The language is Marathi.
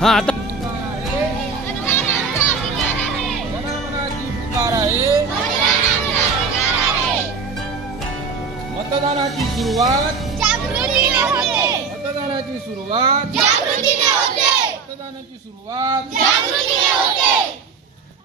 हा आता जनमनाची पुकार आहे, मतदानाची सुरुवात जागृतीने होते, मतदानाची सुरुवात जागृतीने होते, मतदानाची सुरुवात जागृतीने होते.